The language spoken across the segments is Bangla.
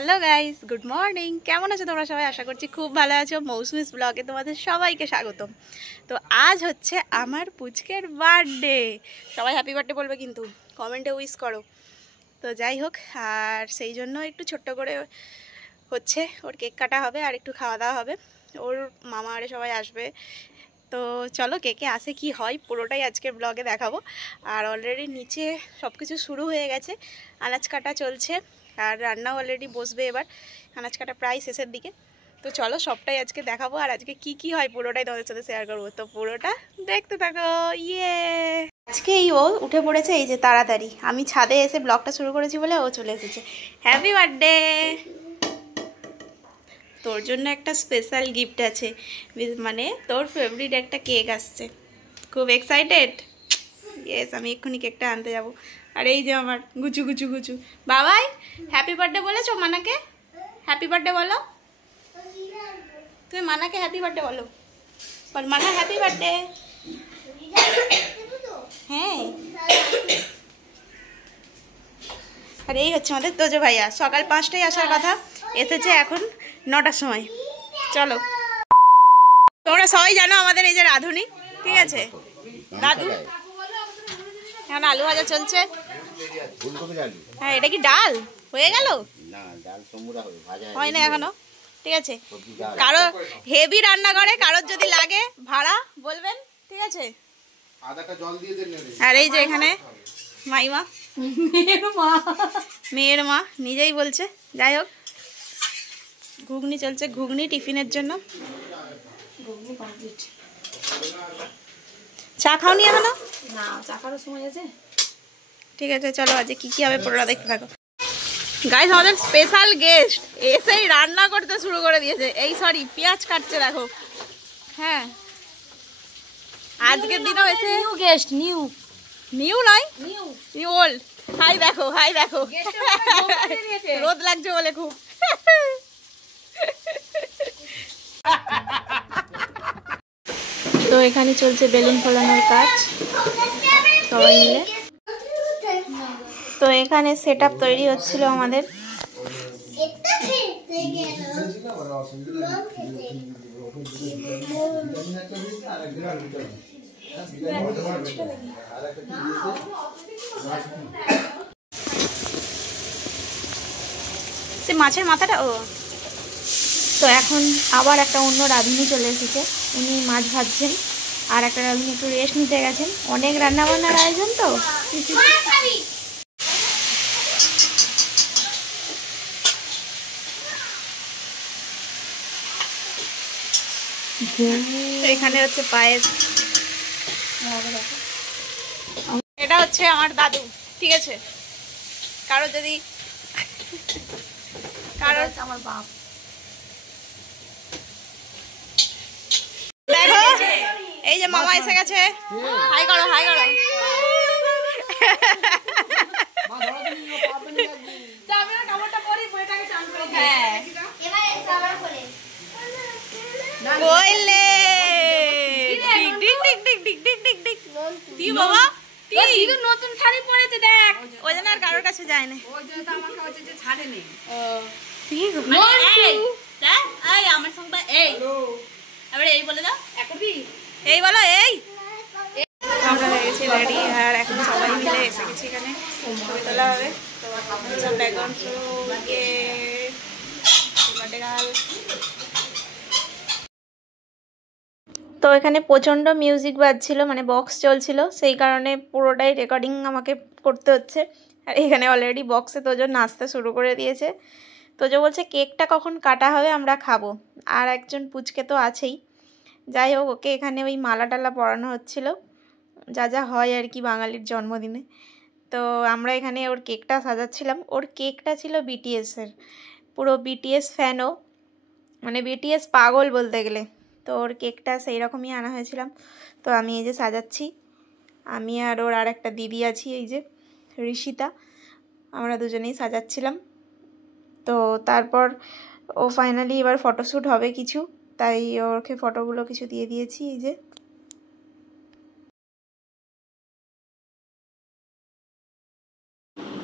Hello guys, good morning. কেমন আছো তোমরা সবাই? আশা করছি খুব ভালো আছো। মৌসুমিস ব্লগে তোমাদের সবাইকে স্বাগতম। তো আজ হচ্ছে আমার পুচকের বার্থডে। সবাই হ্যাপি বার্থডে বলবে, কিন্তু কমেন্টে উইশ করো। তো যাই হোক, আর সেই জন্য একটু ছোট্ট করে হচ্ছে, ওর কেক কাটা হবে আর একটু খাওয়া দাওয়া হবে। ওর মামা আরে সবাই আসবে। তো চলো কেকে আসে কি হয় পুরোটাই আজকের ব্লগে দেখাবো। আর অলরেডি নিচে সব কিছু শুরু হয়ে গেছে, আনাজ কাটা চলছে আর রান্নাও অলরেডি বসবে। এবার আনাজ কাটা প্রায় শেষের দিকে। তো চলো সবটাই আজকে দেখাবো, আর আজকে কি কি হয় পুরোটাই তোমাদের সাথে শেয়ার করবো। তো পুরোটা দেখতে থাকো। ইয়ে, আজকে ও উঠে পড়েছে এই যে তাড়াতাড়ি। আমি ছাদে এসে ব্লগটা শুরু করেছি বলে ও চলে এসেছে। Happy birthday. তোর জন্য একটা স্পেশাল গিফট আছে, মানে তোর ফেভারিট একটা কেক আসছে। খুব এক্সাইটেড? ইয়েস, আমি এক্ষুনি কেকটা আনতে যাব। আর এই যে আমার গুচু গুচু গুচু বাবাই, হ্যাপি বার্থডে বলেছো মানাকে? হ্যাপি বার্থডে বলো। তুমি মানাকে হ্যাপি বার্থডে বলো। বল মানা হ্যাপি বার্থডে। হ্যাঁ, আর এই হচ্ছে আমাদের তোজো ভাইয়া। সকাল 5টায় আসার কথা, এসেছে এখন 9টার সময়। চলো, তোমরা সবাই জানো আমাদের এই যে রাঁধুনি, ঠিক আছে দাদু। এখন আলু ভাজা চলছে। হ্যাঁ, এটা কি ডাল হয়ে গেল? হয় না এখনো, ঠিক আছে। কারো হেভি রান্না করে, কারোর যদি লাগে ভাড়া বলবেন, ঠিক আছে। আর এই যে এখানে মাইমা, মেয়ের মা নিজেই বলছে। যাই হোক, ঘুগনি চলছে, ঘুগনি টিফিনের জন্য। চা খাওনি এখনো? না, চা খাওয়ার সময় আছে। ঠিক আছে, চলো আজকে কি কি হবে পুরোটা দেখতে থাকো। গাইস, আমাদের স্পেশাল গেস্ট এসেই রান্না করতে শুরু করে দিয়েছে। এই সরি, পেঁয়াজ কাটছে দেখো। হ্যাঁ, আজকের দিনও এসে নিউ গেস্ট, নিউ নয়, নিউ ওল্ড। হাই দেখো, হাই দেখো, রোদ লাগছে বলে খুব। তো এখানে চলছে বেলুন ফোলানোর কাজ সবাই মিলে। তো এখানে সেট আপ তৈরি হচ্ছিল আমাদের। সে মাছের মাথাটা ও। তো এখন আবার একটা অন্য রাঁধুনি চলে এসেছে, উনি মাছ ভাজছেন। আর একটা রাঁধুনি একটু রেস্ট নিতে গেছেন, অনেক রান্নাবান্নার আয়োজন তো। এখানে হচ্ছে পায়েস। এটা হচ্ছে আমার দাদু, ঠিক আছে। কারো যদি কারো আমার বাপ। দেখো, এই যে মামা এসে গেছে। হাই করো, হাই করো। কইলে কি বাবা, নতুন শাড়ি পরেছে দেখ। ওই জন্য আর কারোর কাছে যায় না। ওই জন্য তো আমাকে হচ্ছে যে ছাড়ে নেই। আমার সঙ্গে এই এবার এই বলে দাও, এখনই এই বলো এই। আমরা হয়ে গেছি রেডি, আর এখন সবাই মিলে এসে গেছি এখানে ছবি তোলা হবে। তো সব ব্যাকগ্রাউন্ড তো এখানে প্রচণ্ড মিউজিক বাজছিল, মানে বক্স চলছিল, সেই কারণে পুরোটাই রেকর্ডিং আমাকে করতে হচ্ছে। আর এখানে অলরেডি বক্সে তোজো নাচতে শুরু করে দিয়েছে। তোজো বলছে কেকটা কখন কাটা হবে আমরা খাবো। আর একজন পুচকে তো আছেই। যাই হোক, ওকে এখানে ওই মালা টালা পরানো হচ্ছিল, যা যা হয় আর কি বাঙালির জন্মদিনে। তো আমরা এখানে ওর কেকটা সাজাচ্ছিলাম। ওর কেকটা ছিল বিটিএসের, পুরো বিটিএস ফ্যানও, মানে বিটিএস পাগল বলতে গেলে। তো ওর কেকটা সেই রকমই আনা হয়েছিলাম। তো আমি এই যে সাজাচ্ছি, আমি আর ওর আর একটা দিদি আছি, এই যে ঋষিতা, আমরা দুজনেই সাজাচ্ছিলাম। তো তারপর ও ফাইনালি এবার ফটোশ্যুট হবে কিছু, তাই ওকে ফটোগুলো কিছু দিয়ে দিয়েছি। এই যে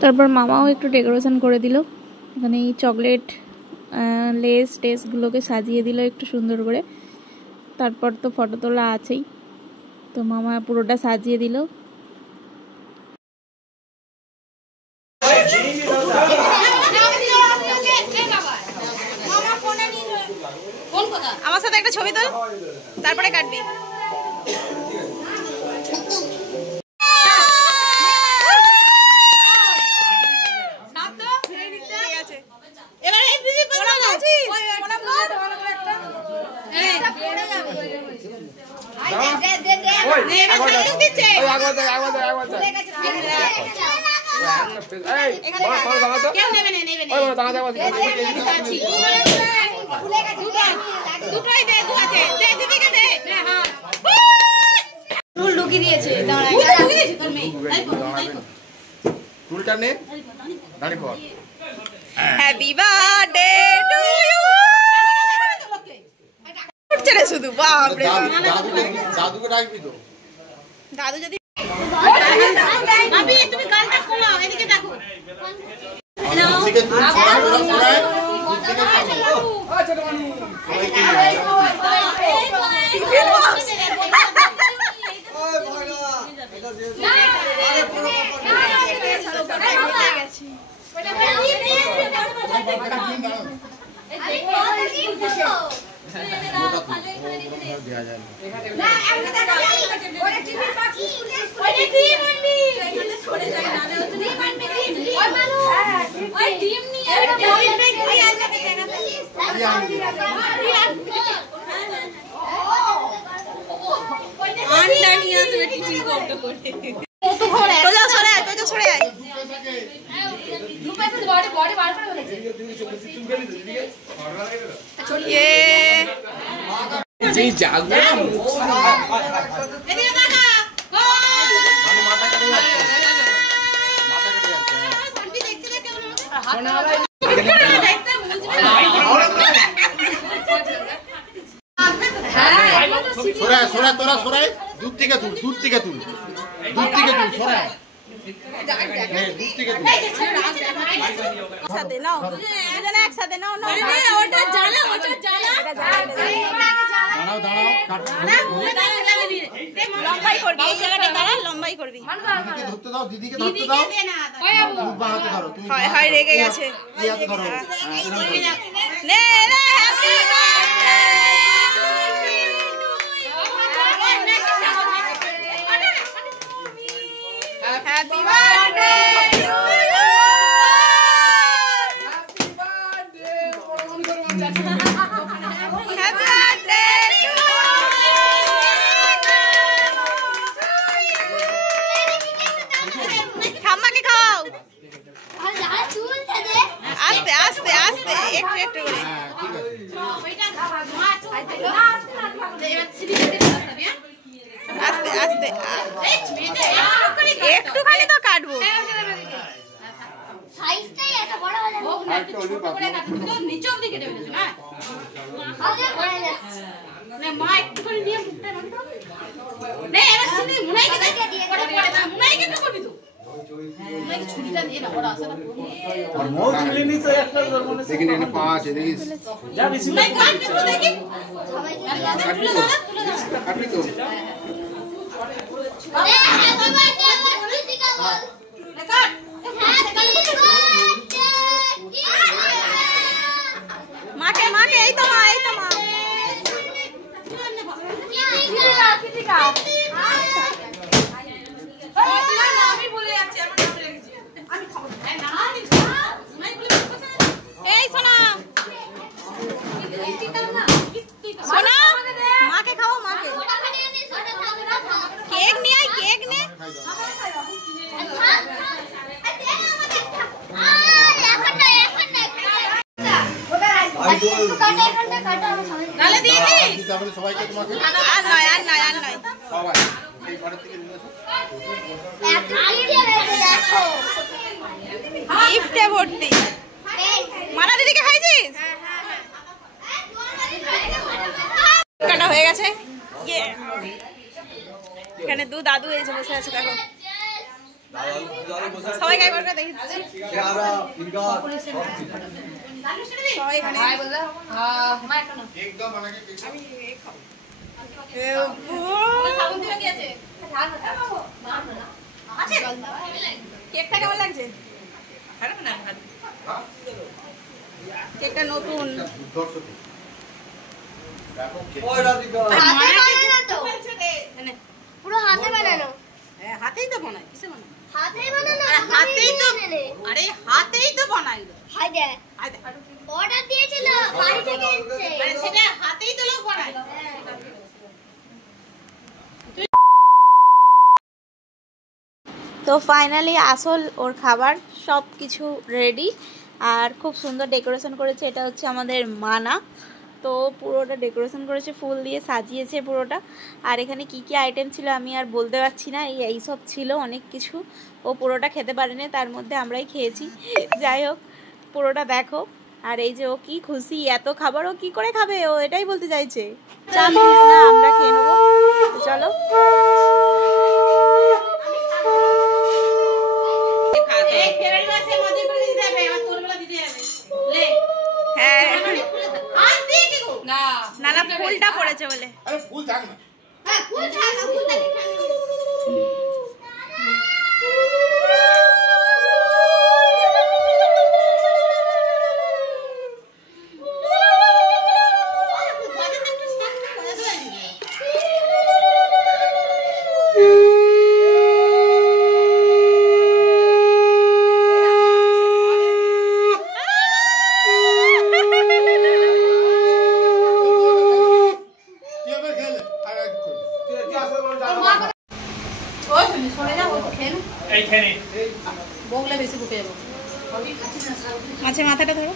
তারপর মামাও একটু ডেকোরেশন করে দিল। এখানে এই চকলেট লেস টেসগুলোকে সাজিয়ে দিল একটু সুন্দর করে। তারপর তো ফটো তোলা আছেই, তো মামা পুরোটা সাজিয়ে দিল। আমার সাথে একটা ছবি তোল, তারপরে কাটবি। Happy birthday to you. শুধু বাপরে দাদুকে ডাকবি তো, দাদু যদি তুমি গানটা কমাও, এদিকে দেখো। তোরা সরাই, দূর থেকে তুল, দূর থেকে তুল, দূর থেকে তুল, সরাই, দূর থেকে তুল। একসাথে নাও, একসাথে নাও, ওটা জ্বালা, ওটা জ্বালা। দাঁড়াও দাঁড়াও, লম্বাই করবি, এই জায়গাটা দাঁড়া, লম্বাই করবি। দিদিকে ধরতে দাও, দিদিকে ধরতে দাও, তুমি বাঁ হাতে ধরো, তুমি হয় হয় রেগে গেছে, এই হাতে ধরো। নে নে happy Happy birthday to you. Happy birthday to you. খাম্মাকে খাও। আস্তে আস্তে আস্তে, একটু একটু করে। আস্তে আস্তে, একটুখানি তো কাটবো। মাকে মাকে, এই তো মা, এই তো মা। এই শোনা শোনা, মাকে খাও, মাকে কেক নিয়ে আয়, কেক নে। গিফটে ভর্তি। মানা দিদিকে খাইছিস? কাটা হয়ে গেছে। এখানে দু দাদু এসে বসে আছে, দেখো সবাই গায়ে করে দেখি সবাই এখানে কেকটা কেমন লাগছে? কেকটা নতুন পুরো হাতে বানানো। হাতেই তো বানাই, কিসে বানাই? হাতেই বানানো। হাতেই তো, আরে হাতেই তো বানাই। হাই দে। অর্ডার দিয়েছিল বাড়ি থেকে এসেছে। মানে সেটা হাতেই তো লোক বানায়। তো ফাইনালি আসল ওর খাবার সব কিছু রেডি আর খুব সুন্দর ডেকোরেশন করেছে। এটা হচ্ছে আমাদের মানা। তো পুরোটা ডেকোরেশন করেছে, ফুল দিয়ে সাজিয়েছে পুরোটা। আর এখানে কি কি আইটেম ছিল আমি আর বলতে পারছি না, এই সব ছিল অনেক কিছু। ও পুরোটা খেতে পারেনি, তার মধ্যে আমরাই খেয়েছি। যাই হোক, পুরোটা দেখো। আর এই যে ও কি খুশি, এত খাবার ও কি করে খাবে, ও এটাই বলতে চাইছে। চা প্লিজ না, আমরা খেয়ে নেবো। চলো না না, ফুলটা পড়েছে বলে। আরে ফুল থাক না। হ্যাঁ, ফুল থাক, ফুল থাক। মাছের মাথাটা ধরো।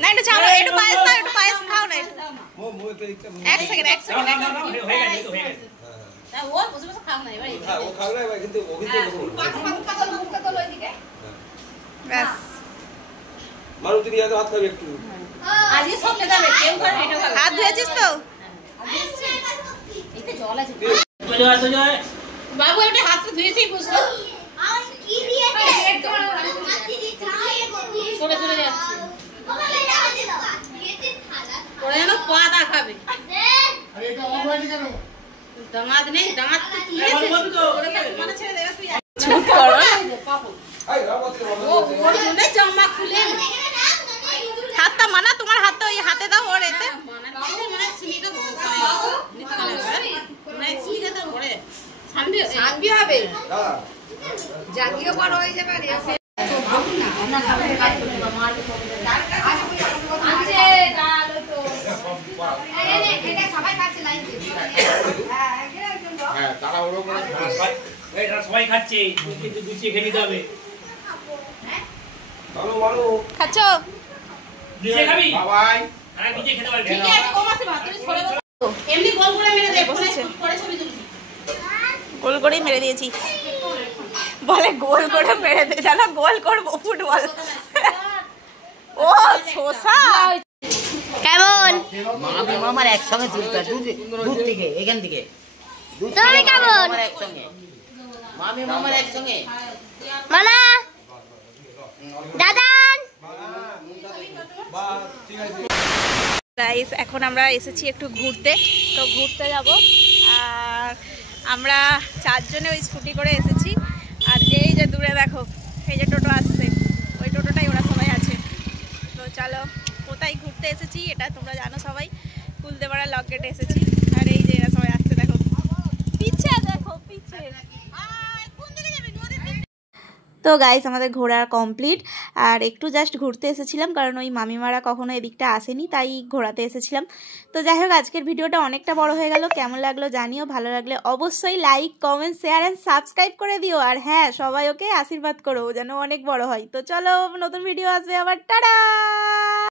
না একটু চাও, একটু পায়েস দাও, একটু পায়েস খাও না। এক সেকেন্ড ব্যাস। হাত ধুয়েছিস তো? বাবু একটা হাতটা ধুয়েছি, বুঝলো? কি দিয়েছে? সরে চলে যাচ্ছে। ওরা যেন পাতা খাবে। আরে এটা অফ হয়নি কেন? দাঁত নেই, দাঁত তো তুলেছে। মানে ছেড়ে দেবে, তুই চুপ করো। ওর জন্য জামা খুলে হাতটা মানা, তোমার হাতটা ওই হাতে দাও ওর এতে। মানে সিনিটা শান্তি হবে, জাতীয় বড় হয়ে যাবে। হ্যাঁ, তারা ওরকম করে সবাই খাচ্ছে, কিন্তু গুছিয়ে খেয়ে নিতে হবে। খাচ্ছ? নিজে খাবি? বাবাই হ্যাঁ, নিজে খেতে পারবি। ঠিক আছে, ও মাসে ভাত তুমি সরে বসো। এমনি গোল করে মেরে দে, পরে ছবি তুলবি। গোল করেই মেরে দিয়েছি। বলে গোল করে মেরে দে, জানো গোল করবো ফুটবল। ও শোষা কেমন? মামি মামার একসঙ্গে তুলতে দূর থেকে এখান থেকে তুমি কেমন? একসঙ্গে মামি মামার একসঙ্গে মানা দাদান। গাইস, এখন আমরা এসেছি একটু ঘুরতে। তো ঘুরতে যাব আর আমরা চারজনে ওই স্কুটি করে এসেছি। আর এই যে দূরে দেখো, এই যে টোটো আসছে, ওই টোটোটাই ওরা সবাই আছে। তো চলো, কোথায় ঘুরতে এসেছি এটা তোমরা জানো সবাই। কুলদেপাড়া লক গেটে এসেছি। আর এই যে এরা সবাই আসছে, দেখো পিছে, দেখো পিছে। তো গাইস, আমাদের ঘোরা কমপ্লিট। আর একটু জাস্ট ঘুরতে এসেছিলাম, কারণ ওই মামিমারা কখনো এদিকটা আসেনি, তাই ঘোরাতে এসেছিলাম। তো যাই হোক, আজকের ভিডিওটা অনেকটা বড় হয়ে গেল। কেমন লাগলো জানিও, ভালো লাগলে অবশ্যই like, comment, share and subscribe করে দিও। আর হ্যাঁ, সবাই ওকে আশীর্বাদ করো যেন অনেক বড় হয়। তো চলো, নতুন ভিডিও আসবে আবার, টাটা।